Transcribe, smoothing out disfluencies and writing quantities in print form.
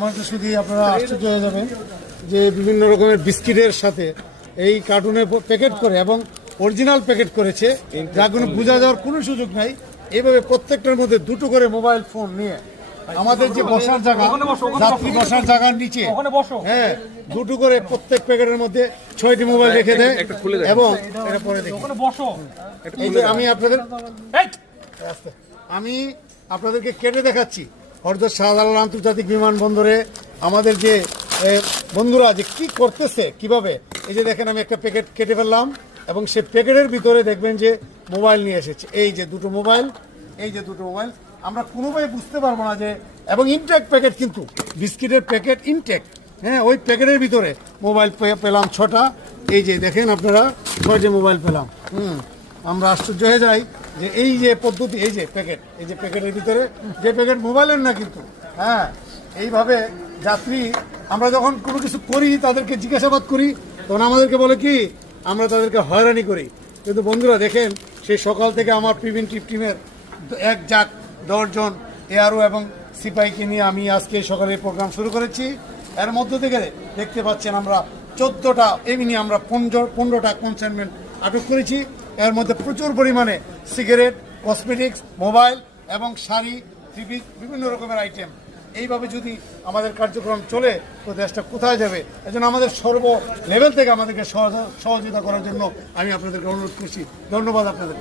আমার তো শুধু আপনারা আশ্চর্য হয়ে যাবেন যে বিভিন্ন রকমের বিস্কিটের সাথে এই কার্টুনের প্যাকেট করে এবং অরিজিনাল প্যাকেট করেছে, যা কোনো বোঝা যাওয়ার কোনো সুযোগ নাই। এইভাবে প্রত্যেকটার মধ্যে দুটো করে মোবাইল ফোন নিয়ে আমাদের যে বসার জায়গা, যাত্রী বসার জায়গার নিচে, হ্যাঁ, দুটো করে প্রত্যেক প্যাকেটের মধ্যে 6টি মোবাইল রেখে দেয় এবং এটা পরে দেখি। এই যে আমি আপনাদেরকে কেটে দেখাচ্ছি হযরত শাহজালাল আন্তর্জাতিক বিমানবন্দরে আমাদের যে বন্ধুরা যে কি করতেছে কিভাবে। এই যে দেখেন, আমি একটা প্যাকেট কেটে ফেললাম এবং সে প্যাকেটের ভিতরে দেখবেন যে মোবাইল নিয়ে এসেছে। এই যে দুটো মোবাইল, এই যে দুটো মোবাইল, আমরা কোনোভাবে বুঝতে পারবো না যে, এবং ইনটেক প্যাকেট, কিন্তু বিস্কিটের প্যাকেট ইনটেক, হ্যাঁ, ওই প্যাকেটের ভিতরে মোবাইল পেলাম 6টা। এই যে দেখেন আপনারা 6টি মোবাইল পেলাম। আমরা আশ্চর্য হয়ে যাই যে এই যে পদ্ধতি, এই যে প্যাকেট, এই যে প্যাকেটের ভিতরে যে প্যাকেট মোবাইলের না কিন্তু, হ্যাঁ, এইভাবে যাত্রী আমরা যখন কোনো কিছু করি তাদেরকে জিজ্ঞাসাবাদ করি, তখন আমাদেরকে বলে কি আমরা তাদেরকে হয়রানি করি। কিন্তু বন্ধুরা দেখেন, সেই সকাল থেকে আমার প্রিভেন্টিভ টিমের 10 জন এআরও এবং সিপাহীকে নিয়ে আমি আজকে সকালে প্রোগ্রাম শুরু করেছি। এর মধ্য থেকে দেখতে পাচ্ছেন আমরা 14টা, এমনি আমরা 15টা কনসাইনমেন্ট আটক করেছি। এর মধ্যে প্রচুর পরিমাণে সিগারেট, কসমেটিক্স, মোবাইল এবং শাড়ি, থ্রি-পিস, বিভিন্ন রকমের আইটেম। এইভাবে যদি আমাদের কার্যক্রম চলে তো দেশটা কোথায় যাবে? এজন্য আমাদের সর্ব লেভেল থেকে আমাদেরকে সহযোগিতা করার জন্য আমি আপনাদেরকে অনুরোধ করছি। ধন্যবাদ আপনাদের।